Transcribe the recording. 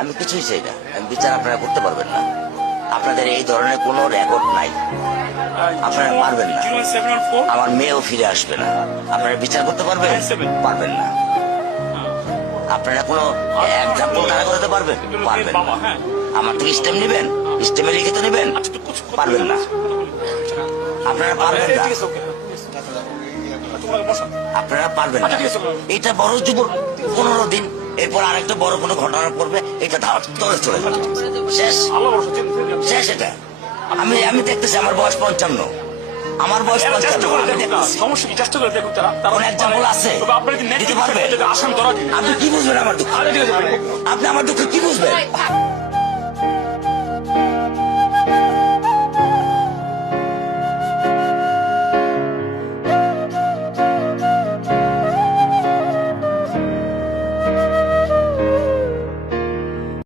আমি কিছুই চাই না, আমি বিচার আপনারা করতে পারবেন না। আপনাদের এই ধরনের কোনো রেকর্ড নাই, আপনারা পারবেন না। আমার মেয়েও ফিরে আসবে না, আপনারা বিচার করতে পারবেন? পারবেন না। আপনারা কোনো এক্সাম্পল দাঁড়া করতে পারবেন? পারবেন না। আমার থেকে স্টেম নেবেন, স্টেমে লিখিত নেবেন? পারবেন না। আপনারা পারবেন না, আপনারা পারবেন না। এটা বড় যুব 15 দিন, এরপর আরেকটা বড় কোনো ঘটনা পড়বে, এটা ধরে চলে যাবে, শেষ শেষ। এটা আমি আমি দেখতেছি, আমার বয়স 55, আমার বয়স 55। সমস্যা কি? চেষ্টা করে দেখুন তারা কোন এক্সাম্পল আছে দিতে পারবে? আপনি কি বুঝবেন আমার দুঃখ? আপনি আমার দুঃখ কি বুঝবেন?